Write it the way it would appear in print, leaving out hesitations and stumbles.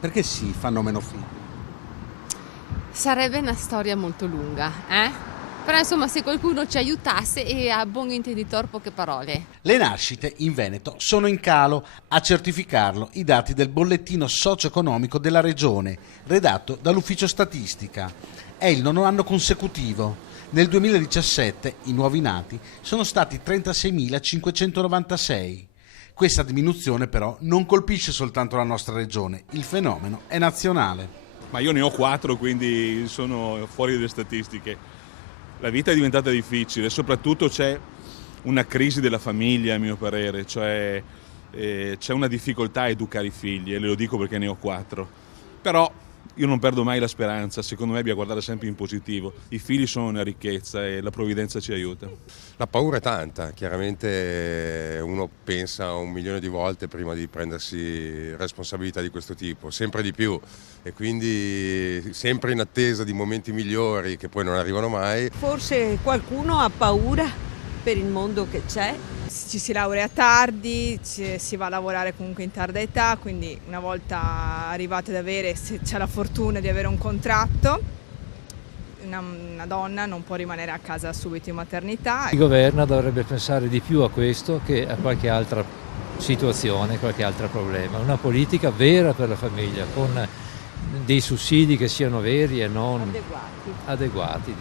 Perché si fanno meno figli? Sarebbe una storia molto lunga, eh? Però insomma se qualcuno ci aiutasse e a buon intenditor poche parole. Le nascite in Veneto sono in calo, a certificarlo i dati del bollettino socio-economico della regione, redatto dall'ufficio statistica. È il nono anno consecutivo. Nel 2017 i nuovi nati sono stati 36.596. Questa diminuzione però non colpisce soltanto la nostra regione, il fenomeno è nazionale. Ma io ne ho 4, quindi sono fuori dalle statistiche. La vita è diventata difficile, soprattutto c'è una crisi della famiglia, a mio parere, cioè c'è una difficoltà a educare i figli, e le lo dico perché ne ho 4. Però io non perdo mai la speranza, secondo me bisogna guardare sempre in positivo. I figli sono una ricchezza e la provvidenza ci aiuta. La paura è tanta, chiaramente uno pensa 1 milione di volte prima di prendersi responsabilità di questo tipo, sempre di più, e quindi sempre in attesa di momenti migliori che poi non arrivano mai. Forse qualcuno ha paura per il mondo che c'è. Ci si laurea tardi, si va a lavorare comunque in tarda età, quindi una volta arrivate ad avere, se c'è la fortuna di avere un contratto, una donna non può rimanere a casa subito in maternità. Chi governa dovrebbe pensare di più a questo che a qualche altra situazione, qualche altro problema. Una politica vera per la famiglia, con dei sussidi che siano veri e non Adeguati. adeguati.